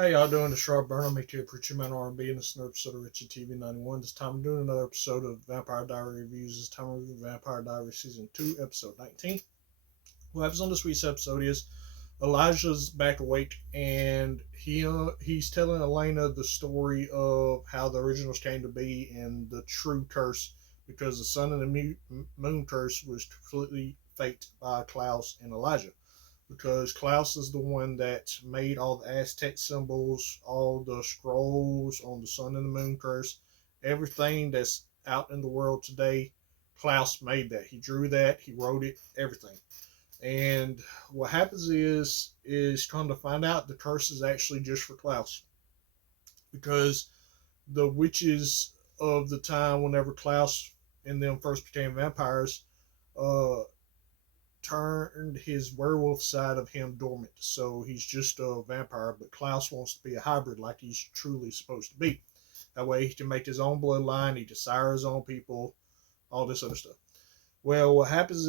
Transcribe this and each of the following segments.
Hey, y'all doing? The Sharp Burner, make you a preacher man R&B, and this is another episode of Richie TV 91. This time I'm doing another episode of Vampire Diary Reviews. This time I'm reviewing Vampire Diary Season 2, Episode 19. What happens on this week's episode is Elijah's back awake, and he's telling Elena the story of how the originals came to be and the true curse, because the sun and the moon curse was completely faked by Klaus and Elijah, because Klaus is the one that made all the Aztec symbols, all the scrolls on the sun and the moon curse, everything that's out in the world today. Klaus made that. He drew that. He wrote it. Everything. And what happens is come to find out the curse is actually just for Klaus, because the witches of the time, whenever Klaus and them first became vampires, uh, turned his werewolf side of him dormant. So he's just a vampire, but Klaus wants to be a hybrid like he's truly supposed to be. That way he can make his own bloodline, he can sire his own people, all this other stuff. Well, what happens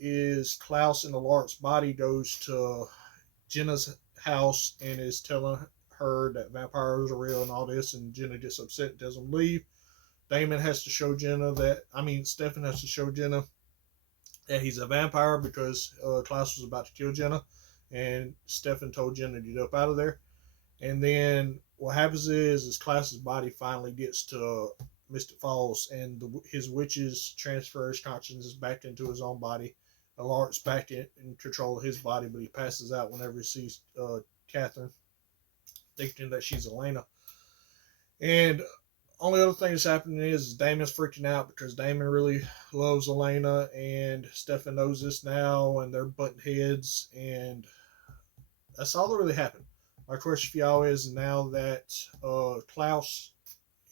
is Klaus in the Lark's body goes to Jenna's house and is telling her that vampires are real and all this, and Jenna gets upset and doesn't leave. Damon has to show Jenna that, Stefan has to show Jenna that he's a vampire, because Klaus was about to kill Jenna, and Stefan told Jenna to get up out of there. And then what happens is Klaus's body finally gets to Mystic Falls, and his witches transfer his consciousness back into his own body. Alart's back in control of his body, but he passes out whenever he sees Catherine, thinking that she's Elena. And only other thing that's happening is Damon's freaking out, because Damon really loves Elena, and Stefan knows this now, and they're butting heads, and that's all that really happened. My question for y'all is, now that Klaus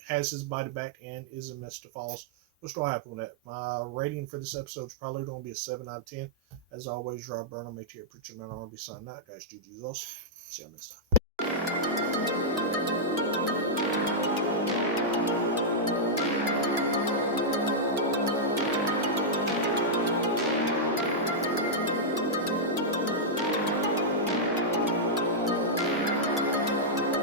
has his body back and is in Mr. Falls, what's going to happen with that? My rating for this episode is probably going to be a 7 out of 10. As always, Rob Burnham, make sure you preach your man on be signing out, guys. GG's awesome. See you next time.